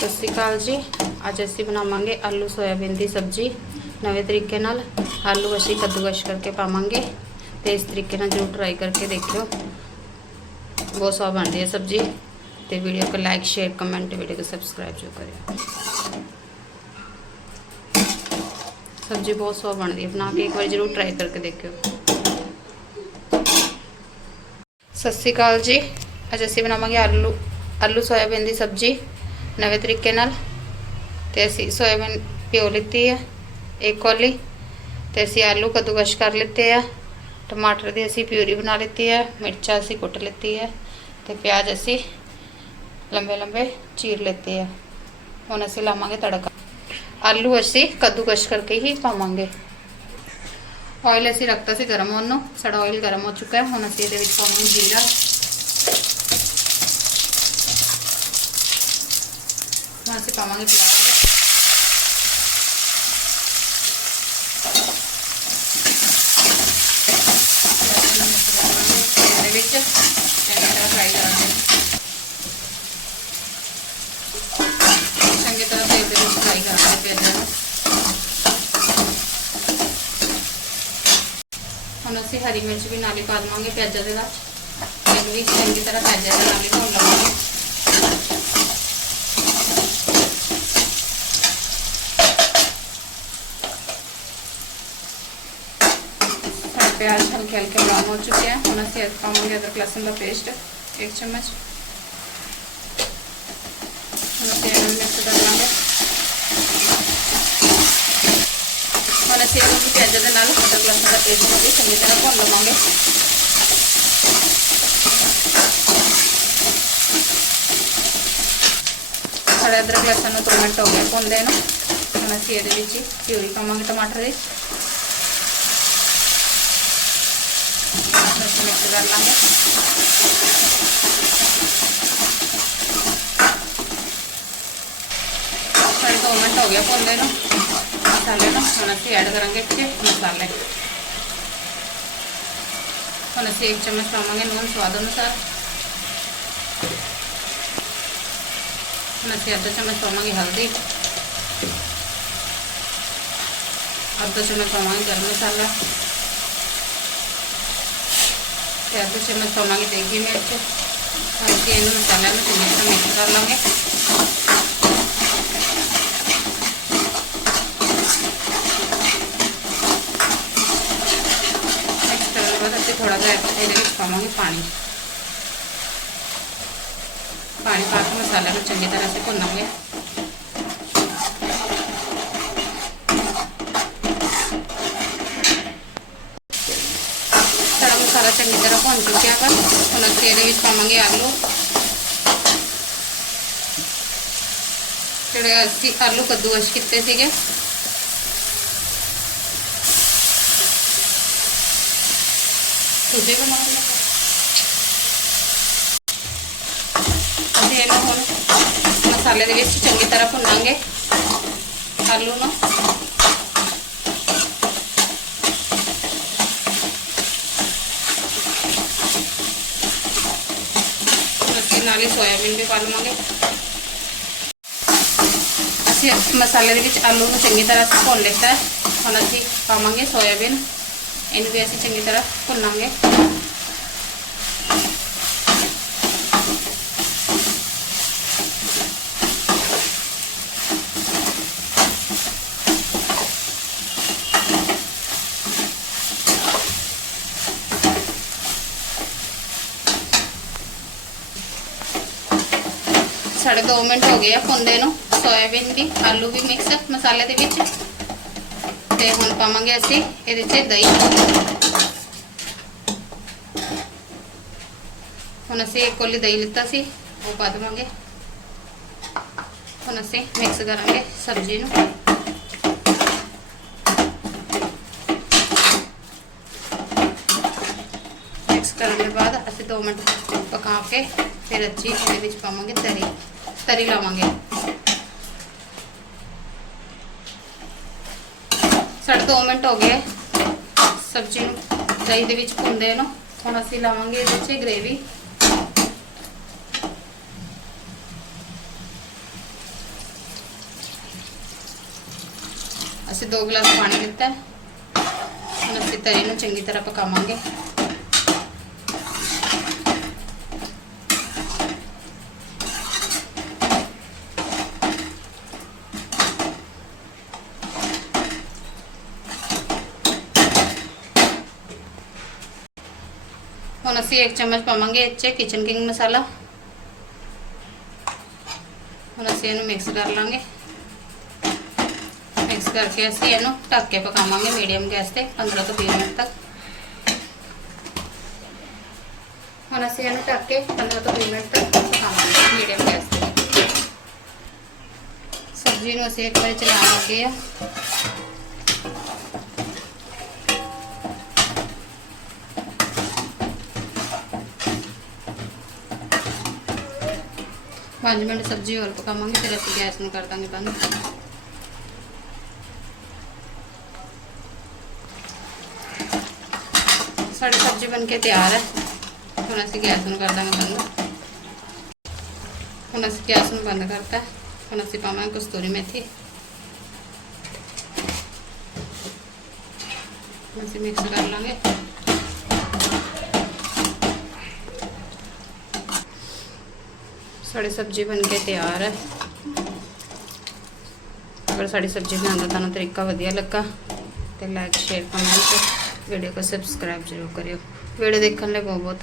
ਸਤਿ ਸ਼੍ਰੀ ਅਕਾਲ ਜੀ। ਅੱਜ ਅਸੀਂ ਬਣਾਵਾਂਗੇ ਆਲੂ, ਸੋਇਆਬੀਨ ਦੀ ਸਬਜ਼ੀ। ਨਵੇਂ ਤਰੀਕੇ ਨਾਲ ਆਲੂ ਅਸੀਂ ਕੱਦੂਕਸ਼ ਕਰਕੇ ਪਾਵਾਂਗੇ ਤੇ ਇਸ ਤਰੀਕੇ ਨਾਲ ਜਰੂਰ ਟਰਾਈ ਕਰਕੇ ਦੇਖਿਓ। ਬਹੁਤ ਸਵਾਦ ਬਣਦੀ ਹੈ ਸਬਜ਼ੀ ਤੇ ਵੀਡੀਓ ਕੋ ਲਾਈਕ ਸ਼ੇਅਰ ਕਮੈਂਟ ਵੀਡੀਓ ਕੋ ਸਬਸਕ੍ਰਾਈਬ ਜੋ ਕਰਿਓ। ਸਬਜ਼ੀ ਬਹੁਤ ਸਵਾਦ ਬਣਦੀ ਹੈ। ਬਣਾ ਕੇ ਇੱਕ ਵਾਰ ਜਰੂਰ ਟਰਾਈ ਕਰਕੇ ਦੇਖਿਓ। ਸਤਿ ਸ਼੍ਰੀ ਅਕਾਲ ਜੀ। ਅੱਜ ਅਸੀਂ ਬਣਾਵਾਂਗੇ ਆਲੂ ਆਲੂ, ਸੋਇਆਬੀਨ ਦੀ ਸਬਜ਼ੀ। ਨਵੇਂ ਤਰੀਕੇ ਨਾਲ ਤੇ ਅਸੀਂ ਸੋਇਆਬੀਨ ਪਿਓ ਲਿੱਤੀ ਹੈ ਇੱਕ ਕੌਲੀ ਤੇ ਅਸੀਂ ਆਲੂ ਕੱਦੂਕਸ਼ ਕਰ ਲਿੱਤੇ ਆ, ਟਮਾਟਰ ਦੀ ਅਸੀਂ ਪਿਊਰੀ ਬਣਾ ਲਿੱਤੀ ਹੈ ਮਿਰਚਾਂ ਅਸੀਂ ਕੁੱਟ ਲਿੱਤੀ ਹੈ ਤੇ ਪਿਆਜ਼ ਅਸੀਂ ਲੰਬੇ ਲੰਬੇ ਚੀਰ ਲਿੱਤੇ ਆ। ਹੁਣ ਅਸੀਂ ਲਾਵਾਂਗੇ ਤੜਕਾ। ਆਲੂ ਅਸੀਂ ਕੱਦੂਕਸ਼ ਕਰਕੇ ਹੀ ਪਾਵਾਂਗੇ। ਆਇਲ ਅਸੀਂ ਰੱਖਤਾ ਸੀ ਗਰਮ ਹੋਣ ਨੂੰ, ਸਾਡਾ ਆਇਲ ਗਰਮ ਹੋ ਚੁੱਕਾ ਹੈ, ਹੁਣ ਅਸੀਂ ਇਹਦੇ ਵਿੱਚ ਪਾਵਾਂਗੇ ਜੀਰਾ। ਹੁਣ ਅਸੀਂ ਪਾਵਾਂਗੇ ਪਿਆਜ਼। ਇਹਦੇ ਵਿੱਚ ਚੰਗੀ ਤਰ੍ਹਾਂ ਫਰਾਈ ਕਰਾਂਗੇ। ਚੰਗੀ ਤਰ੍ਹਾਂ ਤੇਲ ਦੇ ਵਿੱਚ ਫਰਾਈ ਕਰਾਂਗੇ ਪਿਆਜ਼ਾਂ ਨੂੰ। ਹੁਣ ਅਸੀਂ ਹਰੀ ਮਿਰਚ ਵੀ ਨਾਲੇ ਪਾ ਦੇਵਾਂਗੇ ਪਿਆਜ਼ਾਂ ਦੇ ਨਾਲ। ਇਹ ਵੀ ਚੰਗੀ ਤਰ੍ਹਾਂ ਪਿਆਜ਼ਾਂ ਦੇ ਨਾਲ ਹੀ ਭੁੰਨ ਲਵਾਂਗੇ ਸਾਡੇ ਪਿਆਜ਼ ਹਲਕੇ ਹਲਕੇ ਬਰਾਊਨ ਹੋ ਚੁੱਕੇ हैं। ਹੁਣ ਅਸੀਂ ਇਹ ਪਾਵਾਂਗੇ ਅਦਰਕ ਲਸਣ ਦਾ ਪੇਸਟ ਇੱਕ ਚਮਚ ਹੁਣ ਅਸੀਂ ਇਹਨੂੰ ਮਿਕਸ ਕਰ ਲਾਂਗੇ ਹੁਣ ਅਸੀਂ ਇਹਨੂੰ ਵੀ ਪਿਆਜ਼ਾਂ ਦੇ ਨਾਲ ਅਦਰਕ ਲਸਣ ਦਾ ਚੰਗੀ ਤਰ੍ਹਾਂ ਭੁੰਨ ਲਵਾਂਗੇ ਸਾਡੇ ਅਦਰਕ ਲਸਣ ਨੂੰ 2 ਮਿੰਟ ਹੋ ਗਏ ਭੁੰਨਦੇ ਨੂੰ ਹੁਣ ਅਸੀਂ ਇਹਦੇ ਵਿੱਚ ਪਿਊਰੀ ਪਾਵਾਂਗੇ ਟਮਾਟਰ ਦੀ ਮਿਕਸ ਮਿਕਸ ਸਾਡੇ 2 ਮਿੰਟ ਹੋ ਗਿਆ ਭੁੰਨਦੇ ਨੂੰ ਮਸਾਲੇ ਨੂੰ ਹੁਣ ਅਸੀਂ ਐਡ ਕਰਾਂਗੇ ਇੱਥੇ ਮਸਾਲੇ ਹੁਣ ਅਸੀਂ ਇੱਕ ਚਮਚ ਪਾਵਾਂਗੇ ਨੂਨ ਸਵਾਦ ਅਨੁਸਾਰ ਹੁਣ ਅਸੀਂ ਅੱਧਾ ਚਮਚ ਪਾਵਾਂਗੇ ਹਲਦੀ ਅੱਧਾ ਚਮਚ ਪਾਵਾਂਗੇ ਗਰਮ ਮਸਾਲਾ ਤੇ ਅੱਧਾ ਚਮਚ ਪਾਵਾਂਗੇ ਦੇਗੀ ਮਿਰਚ ਅਸੀਂ ਇਹਨੂੰ ਮਸਾਲਿਆਂ ਨੂੰ ਚੰਗੀ ਤਰ੍ਹਾਂ ਮਿਕਸ ਕਰ ਲਾਂਗੇ ਮਿਕਸ ਕਰਨ ਤੋਂ ਬਾਅਦ ਅਸੀਂ ਥੋੜਾ ਜਿਹਾ ਇਹਦੇ ਵਿੱਚ ਪਾਵਾਂਗੇ ਮਸਾਲਾ ਚੰਗੀ ਤਰ੍ਹਾਂ ਭੁੰਨ ਚੁੱਕਿਆ ਵਾ ਹੁਣ ਅਸੀਂ ਇਹਦੇ ਵਿੱਚ ਪਾਵਾਂਗੇ ਆਲੂ ਜਿਹੜੇ ਅਸੀਂ ਆਲੂ ਕੱਦੂਕਸ਼ ਕੀਤੇ ਸੀਗੇ ਤੁਸੀਂ ਬਣਾਉਂਦੇ ਅਸੀਂ ਇਹਨੂੰ ਹੁਣ ਮਸਾਲੇ ਦੇ ਵਿੱਚ ਚੰਗੀ ਤਰ੍ਹਾਂ ਭੁੰਨਾਂਗੇ ਆਲੂ ਨੂੰ ਅਸੀਂ ਸੋਇਆਬੀਨ ਵੀ ਪਾ ਲਵਾਂਗੇ। ਅਸੀਂ ਮਸਾਲੇ ਦੇ ਵਿੱਚ ਆਲੂ ਨੂੰ ਚੰਗੀ ਤਰ੍ਹਾਂ ਭੁੰਨ ਲਿੱਤਾ ਹੁਣ ਅਸੀਂ ਪਾਵਾਂਗੇ ਸੋਇਆਬੀਨ। ਇਹਨੂੰ ਵੀ ਅਸੀਂ ਚੰਗੀ ਤਰ੍ਹਾਂ ਭੁੰਨਾਂਗੇ। ਸਾਡੇ 2 ਮਿੰਟ ਹੋ ਗਏ ਆ ਭੁੰਦੇ ਨੂੰ ਸੋਇਆਬੀਨ ਵੀ ਆਲੂ ਵੀ ਮਿਕਸ ਮਸਾਲੇ ਦੇ ਵਿੱਚ। ਤੇ ਹੁਣ ਪਾਵਾਂਗੇ ਅਸੀਂ ਇਹਦੇ 'ਚ ਦਹੀਂ। ਹੁਣ ਅਸੀਂ ਇੱਕ ਕੋਲੀ ਦਹੀਂ ਲਿੱਤਾ ਸੀ, ਉਹ ਪਾ ਦੇਵਾਂਗੇ। ਹੁਣ ਅਸੀਂ ਮਿਕਸ ਕਰਾਂਗੇ ਸਬਜ਼ੀ ਨੂੰ। ਮਿਕਸ ਕਰਨ ਦੇ ਬਾਅਦ ਅਸੀਂ 2 ਮਿੰਟ ਪਕਾ ਕੇ, ਫਿਰ ਅੱਛੀ ਇਹਦੇ ਵਿੱਚ ਪਾਵਾਂਗੇ ਤਰੀ ਤਰੀ ਲਾਵਾਂਗੇ। ਸਾਡੇ 2 ਮਿੰਟ ਹੋ ਗਏ। ਸਬਜ਼ੀ ਨੂੰ ਦਹੀਂ ਦੇ ਵਿੱਚ ਭੁੰਦੇ ਨੂੰ। ਹੁਣ ਅਸੀਂ ਲਾਵਾਂਗੇ ਇਹਦੇ ਵਿੱਚ ਗ੍ਰੇਵੀ ਅਸੀਂ ਦੋ ਗਲਾਸ ਪਾਣੀ ਦਿੱਤਾ। ਹੁਣ ਅਸੀਂ ਤਰੀ ਨੂੰ ਚੰਗੀ ਤਰ੍ਹਾਂ ਪਕਾਵਾਂਗੇ। ਅਸੀਂ ਇੱਕ ਚਮਚ ਪਾਵਾਂਗੇ ਇਹ ਕਿਚਨ ਕਿੰਗ ਮਸਾਲਾ। ਹੁਣ ਅਸੀਂ ਇਹਨੂੰ ਮਿਕਸ ਕਰ ਲਾਂਗੇ। ਮਿਕਸ ਕਰਕੇ ਅਸੀਂ ਇਹਨੂੰ ਢੱਕ ਕੇ ਪਕਾਵਾਂਗੇ ਮੀਡੀਅਮ ਗੈਸ ਤੇ 15 ਤੋਂ 20 ਮਿੰਟ ਤੱਕ। ਹੁਣ ਅਸੀਂ ਇਹਨੂੰ ਢੱਕ ਕੇ 15 ਤੋਂ 20 ਮਿੰਟ ਤੱਕ ਪਕਾਵਾਂਗੇ ਮੀਡੀਅਮ ਗੈਸ ਤੇ। ਸਬਜ਼ੀ ਨੂੰ ਅਸੀਂ ਇੱਕ ਵਾਰੀ ਚਲਾਉਣ ਲੱਗੇ ਆ ਪੰਜ ਮਿੰਟ ਸਬਜ਼ੀ ਹੋਰ ਪਕਾਵਾਂਗੇ, ਫਿਰ ਅਸੀਂ ਗੈਸ ਨੂੰ ਕਰ ਦਾਂਗੇ ਬੰਦ। ਸਾਡੀ ਸਬਜ਼ੀ ਬਣ ਕੇ ਤਿਆਰ ਹੈ। ਹੁਣ ਅਸੀਂ ਗੈਸ ਨੂੰ ਕਰ ਦਾਂਗੇ ਬੰਦ। ਹੁਣ ਅਸੀਂ ਗੈਸ ਨੂੰ ਬੰਦ ਕਰਤਾ ਹੁਣ ਅਸੀਂ ਪਾਵਾਂਗੇ ਕਸਤੂਰੀ ਮੇਥੀ। ਅਸੀਂ ਮਿਕਸ ਕਰ ਲਾਂਗੇ। ਸਾਡੀ ਸਬਜ਼ੀ ਬਣ ਕੇ ਤਿਆਰ ਹੈ। ਅਗਰ ਸਾਡੀ ਸਬਜ਼ੀ ਬਣਾਉਣ ਦਾ ਤੁਹਾਨੂੰ ਤਰੀਕਾ ਵਧੀਆ ਲੱਗਾ ਤੇ ਲਾਈਕ ਸ਼ੇਅਰ ਕਮੈਂਟ ਵੀਡੀਓ ਕੋ ਸਬਸਕ੍ਰਾਈਬ ਜ਼ਰੂਰ ਕਰਿਓ। ਵੀਡੀਓ ਦੇਖਣ ਲਈ ਬਹੁਤ ਬਹੁਤ